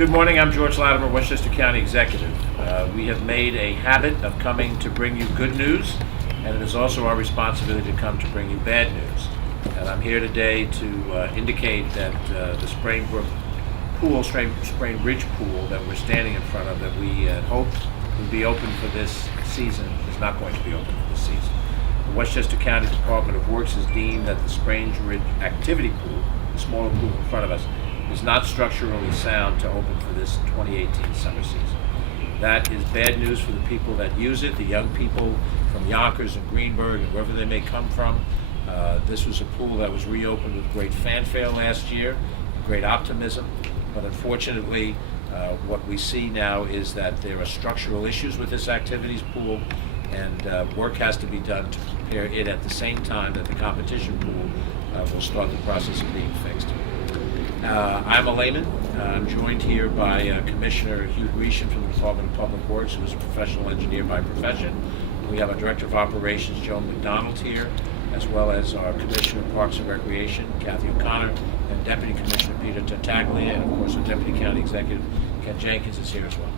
Good morning, I'm George Latimer, Westchester County Executive. We have made a habit of coming to bring you good news, and it is also our responsibility to come to bring you bad news. And I'm here today to indicate that the Sprain Ridge Pool that we're standing in front of, that we hoped would be open for this season, is not going to be open for this season. The Westchester County Department of Works has deemed that the Sprain Ridge Activity Pool, the smaller pool in front of us, is not structurally sound to open for this 2018 summer season. That is bad news for the people that use it, the young people from Yonkers and Greenburgh and wherever they may come from. This was a pool that was reopened with great fanfare last year, great optimism, but unfortunately what we see now is that there are structural issues with this activities pool, and work has to be done to prepare it at the same time that the competition pool will start the process of being fixed. I'm a layman. I'm joined here by Commissioner Hugh Grecian from the Department of Public Works, who is a professional engineer by profession. We have our Director of Operations, Joan McDonald, here, as well as our Commissioner of Parks and Recreation, Kathy O'Connor, and Deputy Commissioner Peter Tartaglia, and of course our Deputy County Executive, Ken Jenkins, is here as well.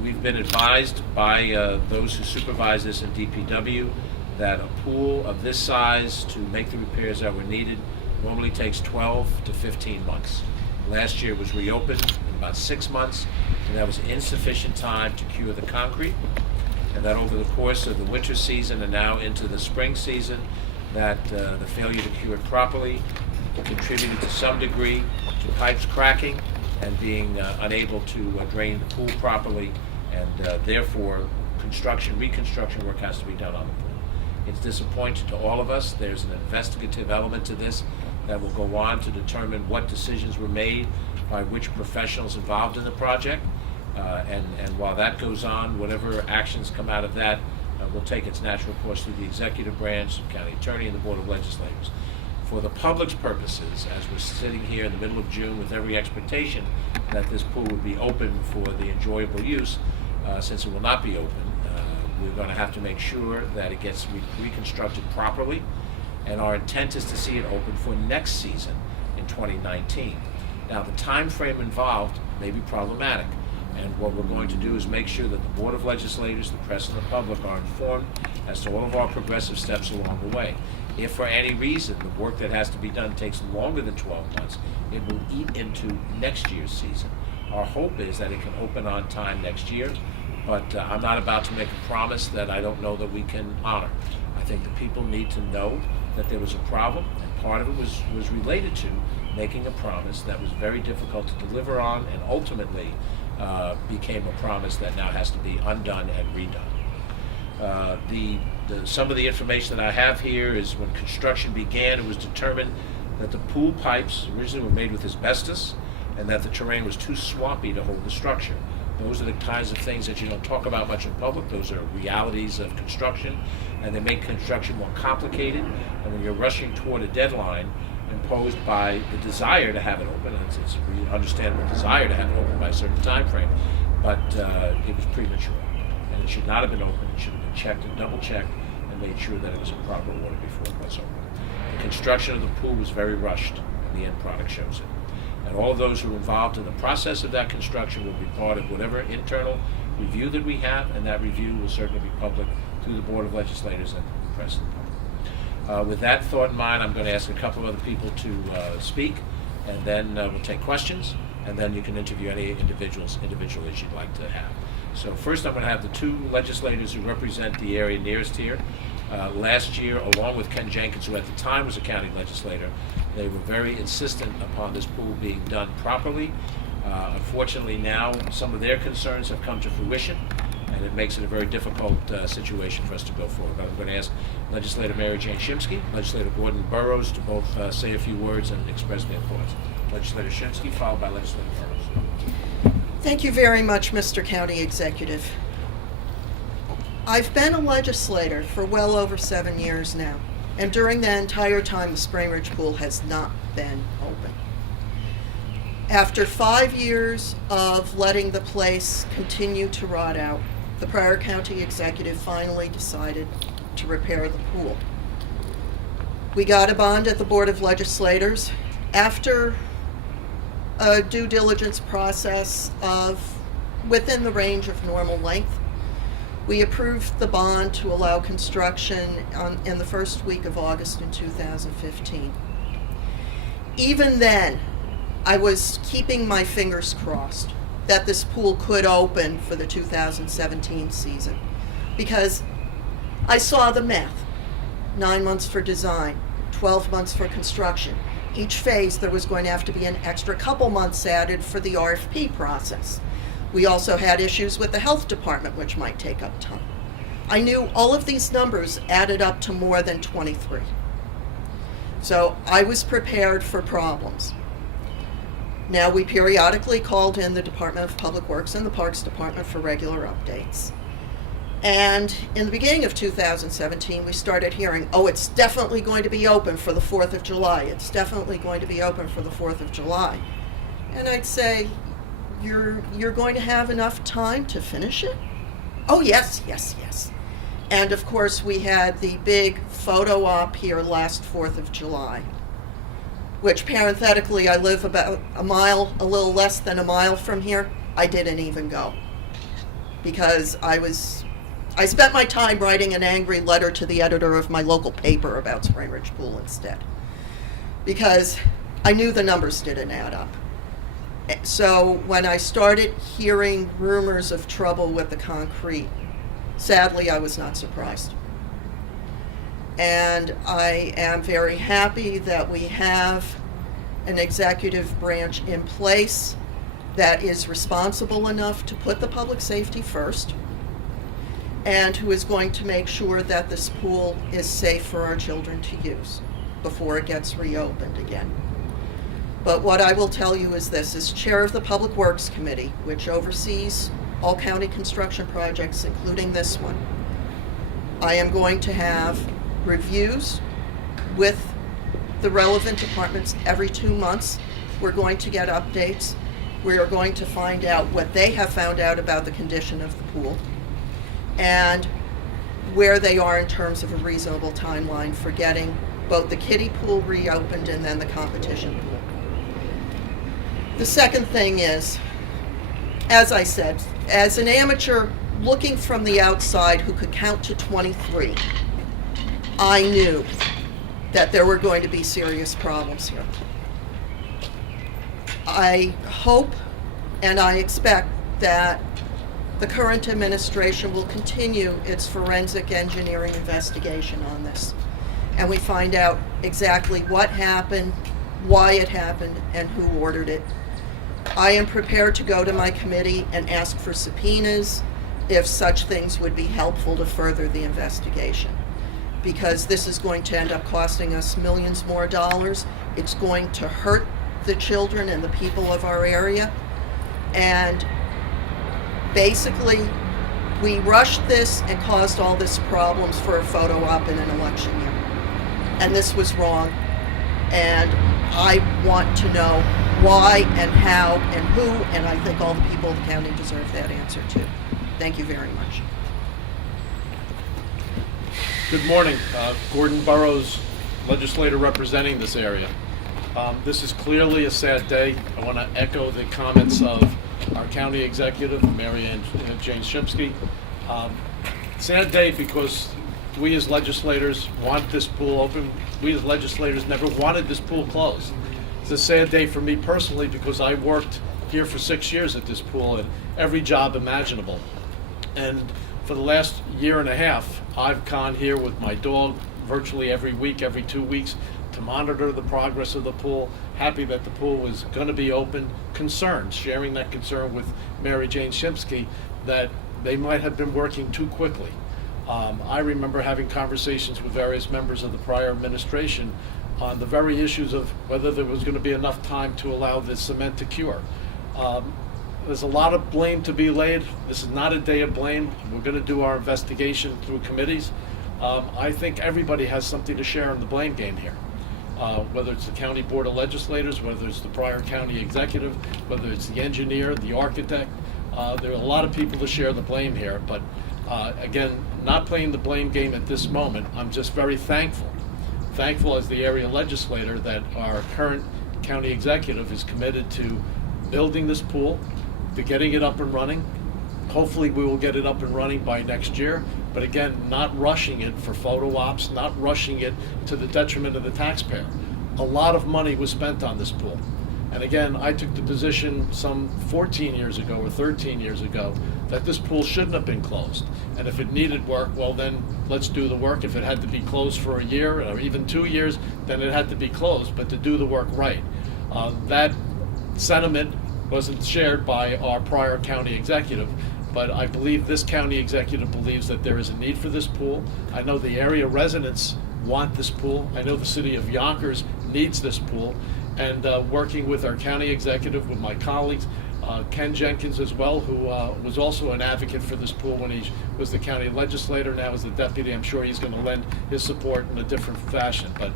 We've been advised by those who supervise this in DPW that a pool of this size to make the repairs that were needed normally takes 12 to 15 months. Last year it was reopened in about 6 months, and that was insufficient time to cure the concrete, and that over the course of the winter season and now into the spring season, that the failure to cure it properly contributed to some degree to pipes cracking and being unable to drain the pool properly, and therefore reconstruction work has to be done on the pool. It's disappointing to all of us. There's an investigative element to this that will go on to determine what decisions were made by which professionals involved in the project. And while that goes on, whatever actions come out of that will take its natural course through the executive branch, the county attorney, and the board of legislators. For the public's purposes, as we're sitting here in the middle of June with every expectation that this pool would be open for the enjoyable use, since it will not be open, we're going to have to make sure that it gets reconstructed properly, and our intent is to see it open for next season in 2019. Now, the time frame involved may be problematic, and what we're going to do is make sure that the Board of Legislators, the press, and the public are informed as to all of our progressive steps along the way. If for any reason the work that has to be done takes longer than 12 months, it will eat into next year's season. Our hope is that it can open on time next year, but I'm not about to make a promise that I don't know that we can honor. I think the people need to know that there was a problem, and part of it was related to making a promise that was very difficult to deliver on, and ultimately became a promise that now has to be undone and redone. Some of the information that I have here is when construction began, it was determined that the pool pipes originally were made with asbestos, and that the terrain was too swampy to hold the structure. Those are the kinds of things that you don't talk about much in public. Those are realities of construction, and they make construction more complicated. And when you're rushing toward a deadline imposed by the desire to have it open, and it's a really understandable desire to have it open by a certain time frame, but it was premature, and it should not have been open. It should have been checked and double checked and made sure that it was in proper order before it was open. The construction of the pool was very rushed, and the end product shows it. And all of those who are involved in the process of that construction will be part of whatever internal review that we have, and that review will certainly be public through the Board of Legislators and the press and the public. With that thought in mind, I'm going to ask a couple of other people to speak, and then we'll take questions, and then you can interview any individually you'd like to have. So first I'm going to have the two legislators who represent the area nearest here. Last year, along with Ken Jenkins, who at the time was a county legislator, they were very insistent upon this pool being done properly. Unfortunately now, some of their concerns have come to fruition, and it makes it a very difficult situation for us to go forward. But I'm going to ask Legislator Mary Jane Shimsky, Legislator Gordon Burrows to both say a few words and express their thoughts. Legislator Shimsky, followed by Legislator Burrows. Thank you very much, Mr. County Executive. I've been a legislator for well over 7 years now, and during that entire time, the Sprain Ridge Pool has not been open. After 5 years of letting the place continue to rot out, the prior county executive finally decided to repair the pool. We got a bond at the Board of Legislators. After a due diligence process of within the range of normal length. We approved the bond to allow construction in the first week of August in 2015. Even then, I was keeping my fingers crossed that this pool could open for the 2017 season, because I saw the math. 9 months for design, 12 months for construction. Each phase there was going to have to be an extra couple months added for the RFP process. We also had issues with the health department, which might take up time. I knew all of these numbers added up to more than 23. So I was prepared for problems. Now, we periodically called in the Department of Public Works and the Parks Department for regular updates. And in the beginning of 2017, we started hearing, oh, it's definitely going to be open for the 4th of July. It's definitely going to be open for the 4th of July. And I'd say, you're going to have enough time to finish it? Oh, yes. And of course, we had the big photo op here last 4th of July, which parenthetically, I live about a little less than a mile from here. I didn't even go because I spent my time writing an angry letter to the editor of my local paper about Sprain Ridge Pool instead, because I knew the numbers didn't add up. So when I started hearing rumors of trouble with the concrete, sadly, I was not surprised. And I am very happy that we have an executive branch in place that is responsible enough to put the public safety first, and who is going to make sure that this pool is safe for our children to use before it gets reopened again. But what I will tell you is this: as chair of the Public Works Committee, which oversees all county construction projects, including this one, I am going to have reviews with the relevant departments every 2 months. We're going to get updates. We are going to find out what they have found out about the condition of the pool and where they are in terms of a reasonable timeline for getting both the kiddie pool reopened and then the competition pool. The second thing is, as I said, as an amateur looking from the outside who could count to 23, I knew that there were going to be serious problems here. I hope and I expect that the current administration will continue its forensic engineering investigation on this, and we find out exactly what happened, why it happened, and who ordered it. I am prepared to go to my committee and ask for subpoenas if such things would be helpful to further the investigation, because this is going to end up costing us millions more dollars. It's going to hurt the children and the people of our area. And basically, we rushed this and caused all these problems for a photo op in an election year. And this was wrong. And I want to know why and how and who, and I think all the people of the county deserve that answer too. Thank you very much. Good morning. Gordon Burrows, legislator representing this area. This is clearly a sad day. I want to echo the comments of our county executive, Mary Jane Shimsky. Sad day because we as legislators want this pool open. We as legislators never wanted this pool closed. It's a sad day for me personally because I worked here for 6 years at this pool at every job imaginable. And for the last year and a half, I've gone here with my dog virtually every week, every 2 weeks, to monitor the progress of the pool, happy that the pool was going to be open, concerned, sharing that concern with Mary Jane Shimsky that they might have been working too quickly. I remember having conversations with various members of the prior administration on the very issues of whether there was going to be enough time to allow the cement to cure. There's a lot of blame to be laid. This is not a day of blame. We're going to do our investigation through committees. I think everybody has something to share in the blame game here. Whether it's the County Board of Legislators, whether it's the prior county executive, whether it's the engineer, the architect. There are a lot of people to share the blame here, but again, not playing the blame game at this moment. I'm just very thankful as the area legislator that our current county executive is committed to building this pool, to getting it up and running. Hopefully, we will get it up and running by next year. But again, not rushing it for photo ops, not rushing it to the detriment of the taxpayer. A lot of money was spent on this pool. And again, I took the position some 14 years ago or 13 years ago that this pool shouldn't have been closed. And if it needed work, well then let's do the work. If it had to be closed for a year or even 2 years, then it had to be closed, but to do the work right. That sentiment wasn't shared by our prior county executive, but I believe this county executive believes that there is a need for this pool. I know the area residents want this pool. I know the city of Yonkers needs this pool. And working with our county executive, with my colleagues, Ken Jenkins as well, who was also an advocate for this pool when he was the county legislator, now as the deputy. I'm sure he's going to lend his support in a different fashion. But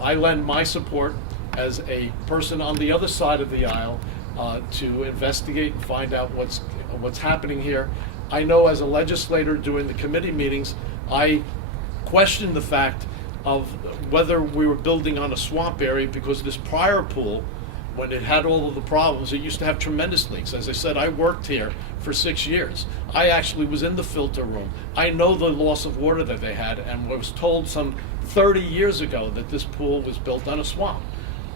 I lend my support as a person on the other side of the aisle to investigate and find out what's happening here. I know as a legislator during the committee meetings, I questioned the fact of whether we were building on a swamp area, because this prior pool, when it had all of the problems, it used to have tremendous leaks. As I said, I worked here for 6 years. I actually was in the filter room. I know the loss of water that they had, and was told some 30 years ago that this pool was built on a swamp.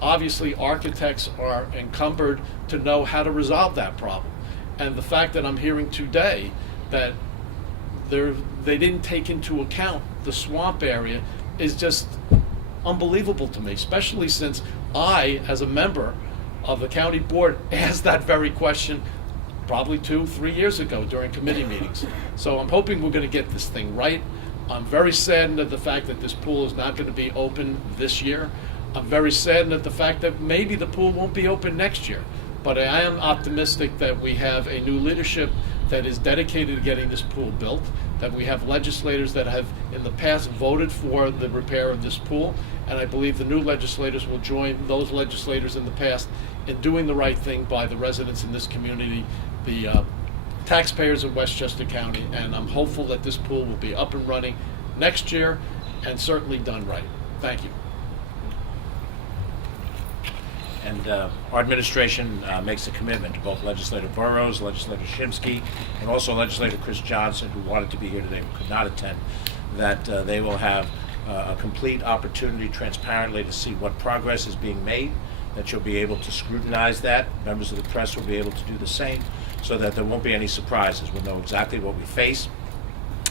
Obviously, architects are encumbered to know how to resolve that problem. And the fact that I'm hearing today that they didn't take into account the swamp area is just unbelievable to me, especially since I, as a member of the county board, asked that very question probably 2-3 years ago during committee meetings. So I'm hoping we're going to get this thing right. I'm very saddened at the fact that this pool is not going to be open this year. I'm very saddened at the fact that maybe the pool won't be open next year. But I am optimistic that we have a new leadership that is dedicated to getting this pool built, that we have legislators that have in the past voted for the repair of this pool, and I believe the new legislators will join those legislators in the past in doing the right thing by the residents in this community, the taxpayers of Westchester County, and I'm hopeful that this pool will be up and running next year and certainly done right. Thank you. And our administration makes a commitment to both Legislator Burrows, Legislator Shimsky, and also Legislator Chris Johnson, who wanted to be here today but could not attend, that they will have a complete opportunity transparently to see what progress is being made, that you'll be able to scrutinize that. Members of the press will be able to do the same, so that there won't be any surprises. We'll know exactly what we face.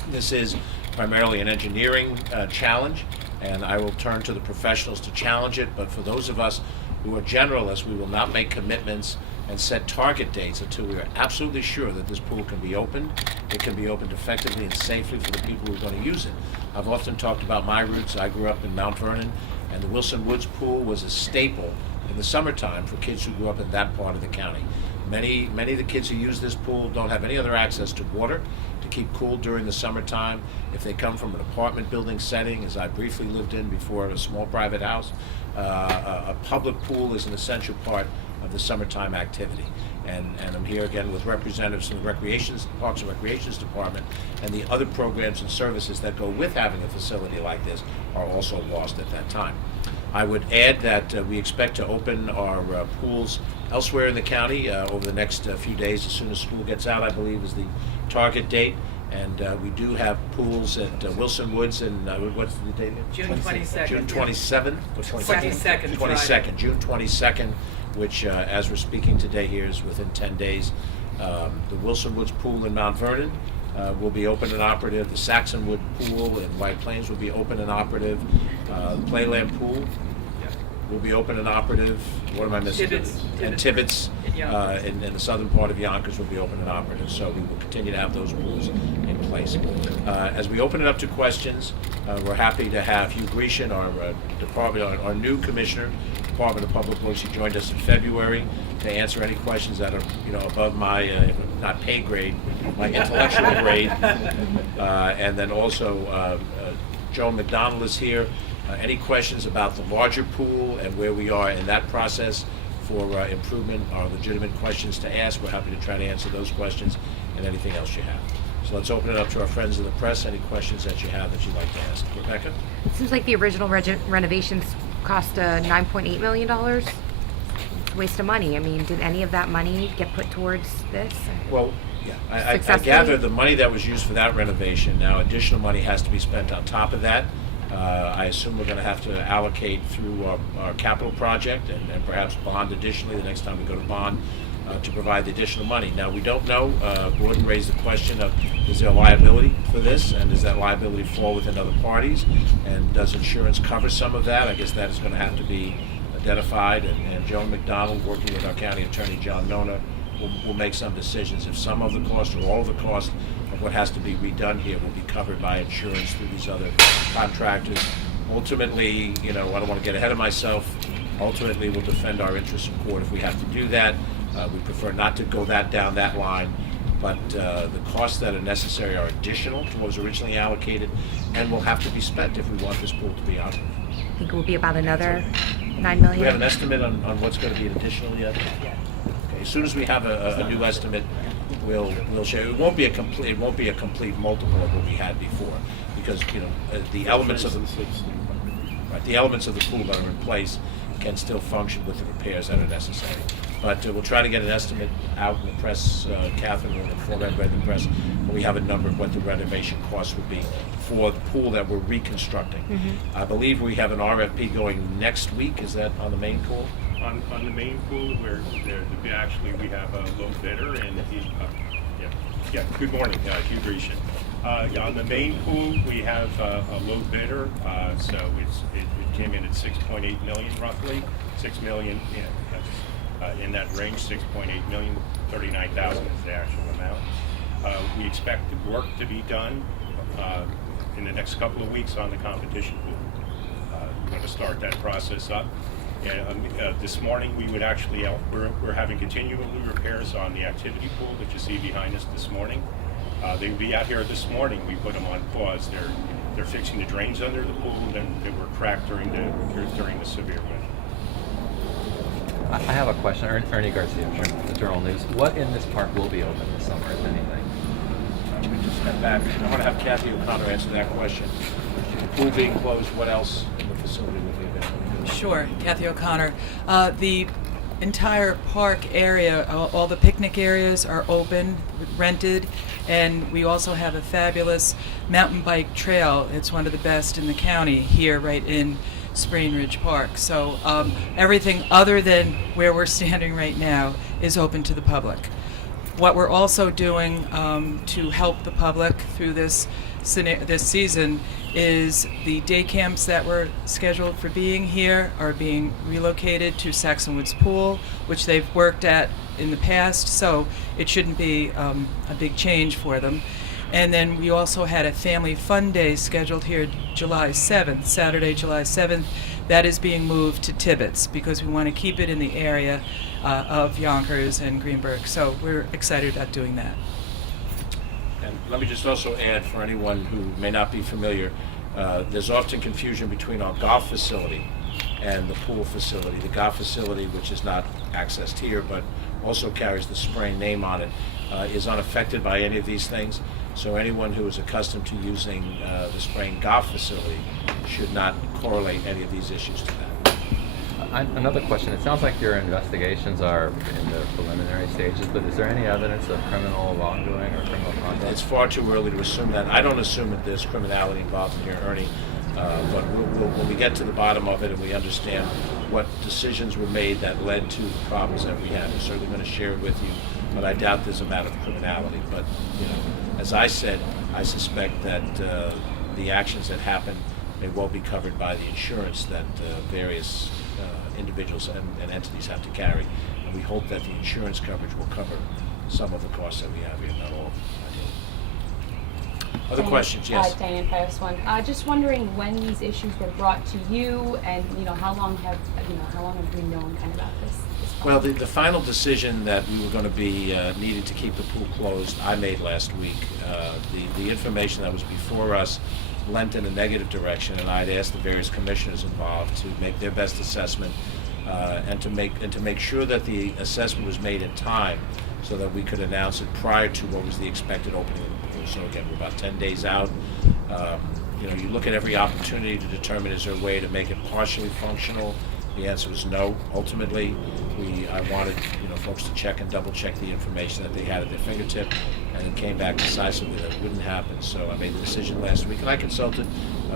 This is primarily an engineering challenge, and I will turn to the professionals to challenge it, but for those of us who are generalists, we will not make commitments and set target dates until we are absolutely sure that this pool can be opened. It can be opened effectively and safely for the people who are going to use it. I've often talked about my roots. I grew up in Mount Vernon, and the Wilson Woods pool was a staple in the summertime for kids who grew up in that part of the county. Many of the kids who use this pool don't have any other access to water to keep cool during the summertime. If they come from an apartment building setting, as I briefly lived in before, a small private house, a public pool is an essential part of the summertime activity. And I'm here again with representatives from the Parks and Recreations Department, and the other programs and services that go with having a facility like this are also lost at that time. I would add that we expect to open our pools elsewhere in the county over the next few days. As soon as school gets out, I believe, is the target date. And we do have pools at Wilson Woods, and what's the date? June 22nd. June 27th? 22nd. 22nd, June 22nd, which, as we're speaking today here, is within 10 days. The Wilson Woods pool in Mount Vernon will be open and operative. The Saxonwood pool in White Plains will be open and operative. The Playland pool will be open and operative. What am I missing? And Tibbetts in the southern part of Yonkers will be open and operative. So we will continue to have those pools in place. As we open it up to questions, we're happy to have Hugh Grecian, our new commissioner, Department of Public Works. He joined us in February to answer any questions that are above my if not pay grade, my intellectual grade. And then also Joe McDonald is here. Any questions about the larger pool and where we are in that process for improvement are legitimate questions to ask. We're happy to try to answer those questions and anything else you have. So let's open it up to our friends of the press. Any questions that you have that you'd like to ask? Rebecca? It seems like the original renovations cost $9.8 million. waste of money. I mean, did any of that money get put towards this? Well, yeah, I Successfully? gather the money that was used for that renovation, now additional money has to be spent on top of that. I assume we're gonna have to allocate through our capital project and perhaps bond additionally the next time we go to bond to provide the additional money. Now, we don't know, Gordon raised the question of, is there a liability for this? And does that liability fall within other parties? And does insurance cover some of that? I guess that is gonna have to be identified, and Joan McDonald, working with our county attorney, John Nona, will make some decisions. If some of the cost or all of the cost of what has to be redone here will be covered by insurance through these other contractors. Ultimately, I don't want to get ahead of myself. Ultimately, we'll defend our interests in court if we have to do that. We prefer not to go down that line, but the costs that are necessary are additional to what was originally allocated and will have to be spent if we want this pool to be out. I think it will be about another $9 million. Do we have an estimate on what's going to be additional yet? Okay, as soon as we have a new estimate, we'll share. It won't be a complete multiple of what we had before, because the elements of the elements of the pool that are in place can still function with the repairs that are necessary. But we'll try to get an estimate out in the press. Catherine will inform everybody in the press when we have a number of what the renovation costs would be for the pool that we're reconstructing. Mm-hmm. I believe we have an RFP going next week. Is that on the main pool? On the main pool, where actually we have a low bidder, and good morning, Hugh Grecian. On the main pool, we have a low bidder, so it came in at 6.8 million roughly, 6 million. In that range, 6.8 million, 39,000 is the actual amount. We expect the work to be done in the next couple of weeks on the competition pool. We're going to start that process up. This morning, we would actually we're having continual repairs on the activity pool that you see behind us this morning. They will be out here this morning. We put them on pause. They're fixing the drains under the pool that were cracked during the severe winter. I have a question. Ernie Garcia from the Journal News. What in this park will be open this summer, if anything? Let me just step back. I want to have Kathy O'Connor answer that question. The pool being closed, what else in the facility will be available? Sure, Kathy O'Connor. The entire park area, all the picnic areas are open, rented, and we also have a fabulous mountain bike trail. It's one of the best in the county here, right in Sprain Ridge Park. So everything other than where we're standing right now is open to the public. What we're also doing to help the public through this season is the day camps that were scheduled for being here are being relocated to Saxon Woods Pool, which they've worked at in the past, so it shouldn't be a big change for them. And then we also had a family fun day scheduled here July 7th, Saturday, July 7th. That is being moved to Tibbetts because we want to keep it in the area of Yonkers and Greenberg. So we're excited about doing that. And let me just also add, for anyone who may not be familiar, there's often confusion between our golf facility and the pool facility. The golf facility, which is not accessed here, but also carries the Sprain name on it, is unaffected by any of these things. So anyone who is accustomed to using the Sprain golf facility should not correlate any of these issues to that. Another question. It sounds like your investigations are in the preliminary stages, but is there any evidence of criminal wrongdoing or criminal conduct? It's far too early to assume that. I don't assume that there's criminality involved in here, Ernie, but when we get to the bottom of it and we understand what decisions were made that led to the problems that we had, we're certainly going to share it with you, but I doubt there's a matter of criminality. But, as I said, I suspect that the actions that happen may well be covered by the insurance that various individuals and entities have to carry. And we hope that the insurance coverage will cover some of the costs that we have here, not all of them. Other questions? Yes. Diane Paris one. Just wondering when these issues were brought to you, and how long have we known kind of about this? Well, the final decision that we were going to be needed to keep the pool closed, I made last week. The information that was before us lent in a negative direction, and I'd asked the various commissioners involved to make their best assessment and to make sure that the assessment was made in time, so that we could announce it prior to what was the expected opening of the pool. So again, we're about 10 days out. You look at every opportunity to determine, is there a way to make it partially functional, The answer was no. Ultimately, I wanted folks to check and double check the information that they had at their fingertip, and it came back decisively that it wouldn't happen. So I made the decision last week, and I consulted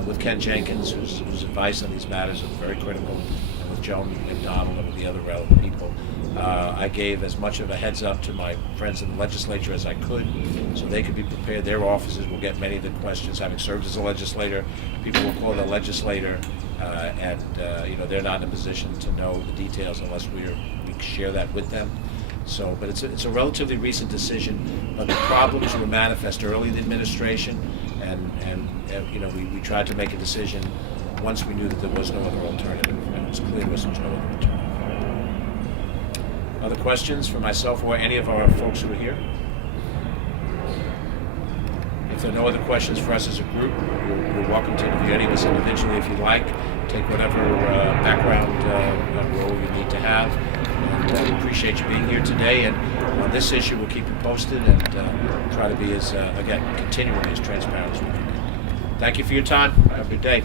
with Ken Jenkins, whose advice on these matters was very critical, and with Joan McDonald and with the other relevant people. I gave as much of a heads up to my friends in the legislature as I could, so they could be prepared. Their offices will get many of the questions. Having served as a legislator, people will call their legislator, and they're not in a position to know the details unless we share that with them. So, but it's a relatively recent decision. But the problems were manifest early in the administration, and we tried to make a decision once we knew that there was no other alternative, and it was clear there was no other alternative. Other questions for myself or any of our folks who are here? If there are no other questions for us as a group, you're welcome to interview any of us individually if you'd like. Take whatever background role you need to have. And we appreciate you being here today. And on this issue, we'll keep you posted and try to be continually as transparent as we can. Thank you for your time. Have a good day.